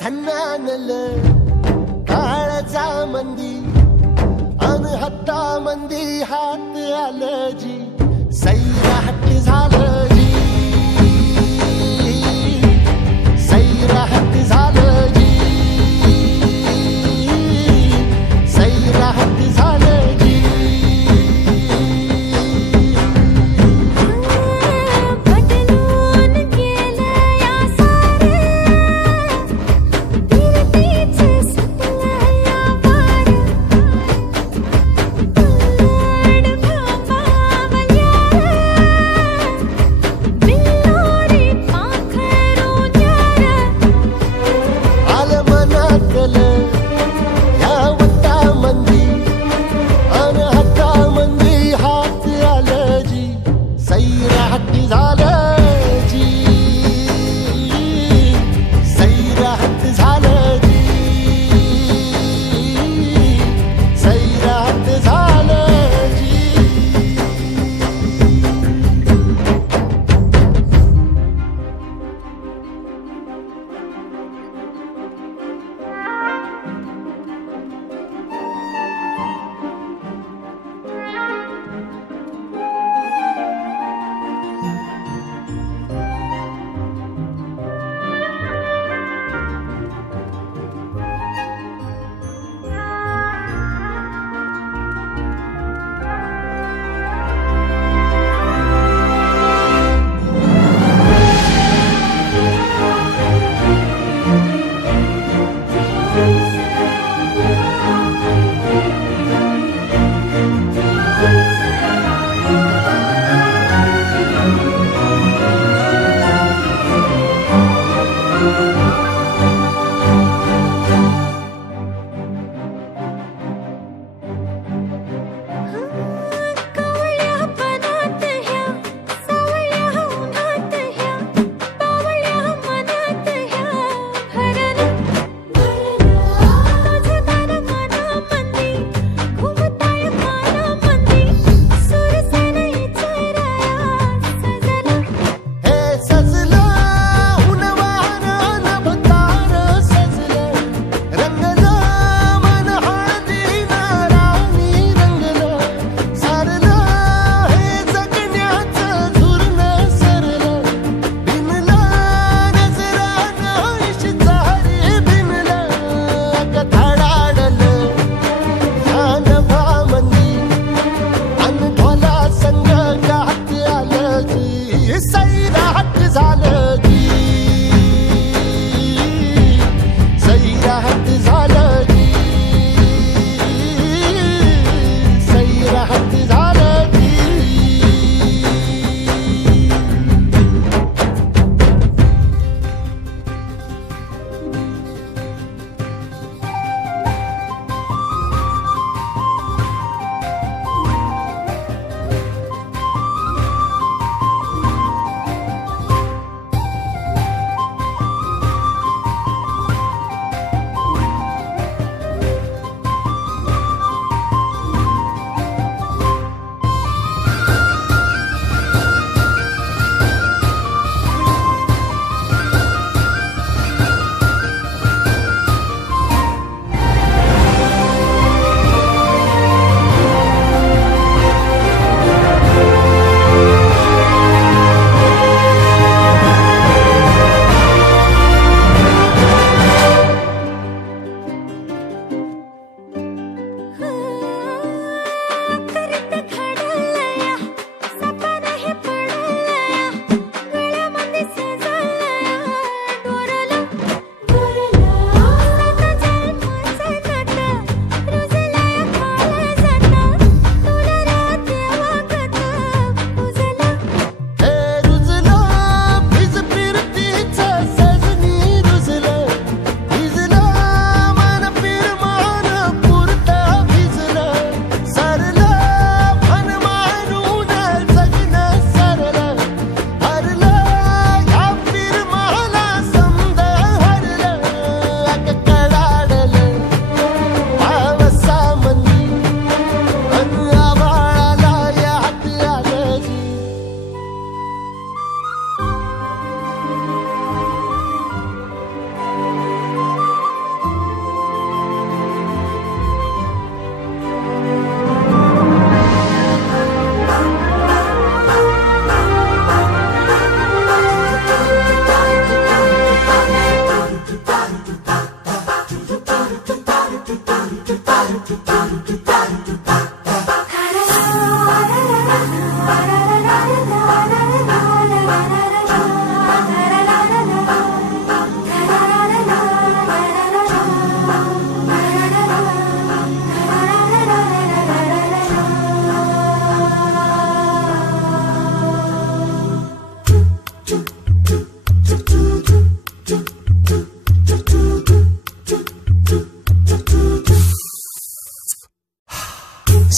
झन्नानल काळजा मंदी अन हत्ता मंदी हात आलं जी सैराट झालं जी सैराट झालं जी सैराट झालं जी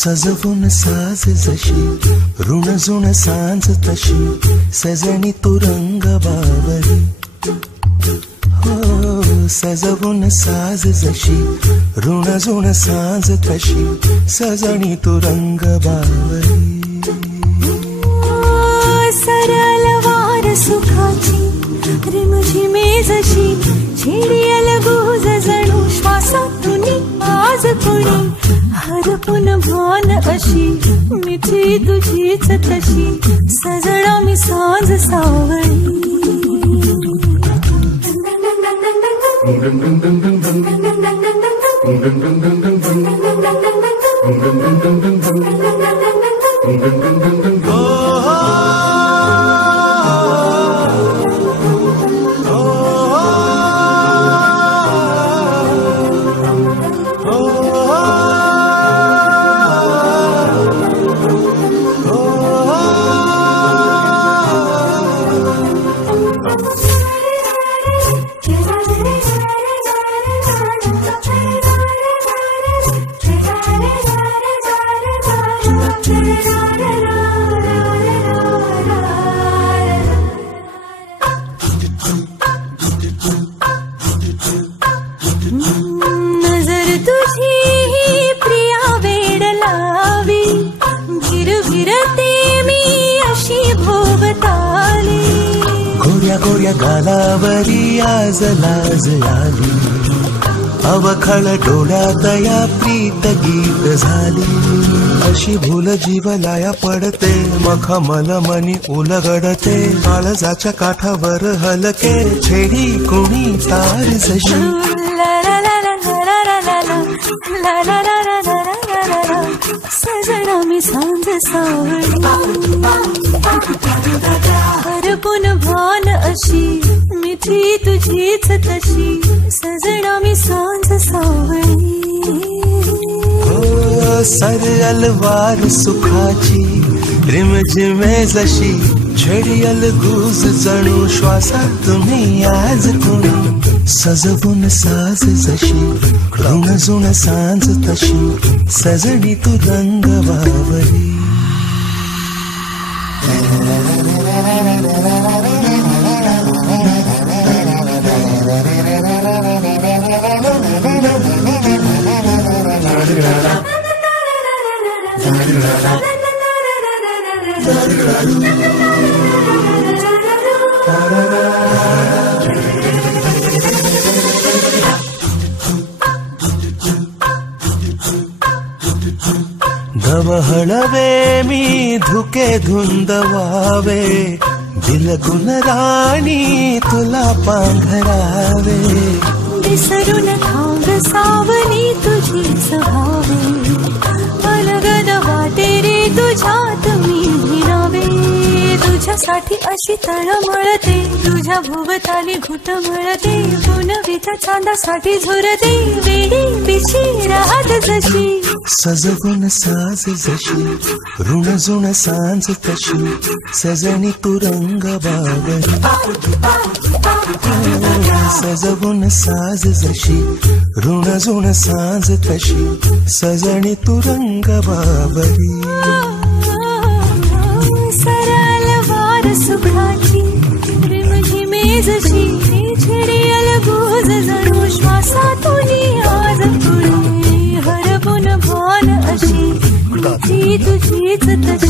सजवून साज जशी ऋणजुण सांज तशी सजनी तू रंग बावरी हो सजवून साज जशी ऋणजुण सांज तशी सजनी तू रंग बावरी सरल वार सुखाची रिमझिमे जशी छेडियल गुज जणू श्वासातून आज कुणी हरपून भान अशी मिठी तुझीच तशी सजणा मी सांज सावळी नजर तुझी प्रिया वेड लावी भिरभिरते मी अशी भोवताली गोऱ्या गोऱ्या गालावरी आज लाज आली अवखळ डोळ्यात या प्रीत गीत झाली अशी भूल जीवलाया पडते मखमल मनी उलगडते काळजाच्या काठावर हलके छेडी कुणी तार जशी सजना मी सांज सावळी हरपून भान अशी मिठी तुझीच तशी सजना मी सांज सावळी सरल वार सुखाची रिमझिमे जशी छेडियल गुज जणू श्वासात तुम्ही आज कुणी सजवून साज जशी ऋणजुण सांज तशी सजनी तू रंग बावरी धवहळवे मी धुके धुंदवावे दिलगुण राणी तुला पांघरावे विसरून थांब सावली तुझी सहावे अलगद वाटे रे तुझ्यात मी भिरावे तुझ्यासाठी अशी तळमळते तुझ्या भोवताली घुटमळते पुनवीच्या चांदासाठी झुरते वेडी पिशी राहत जशी सजवून साज जशी ऋणजुण सांज तशी सजनी तू रंग बावरी सजवून साज जशी ऋणजुण सांज तशी सजनी तू रंग बावरी सरल वार सुखाची रिमझिमे जशी छेडियल गुज जणू श्वासातून आज कुणी हरपून भान अशी तुझीच तशी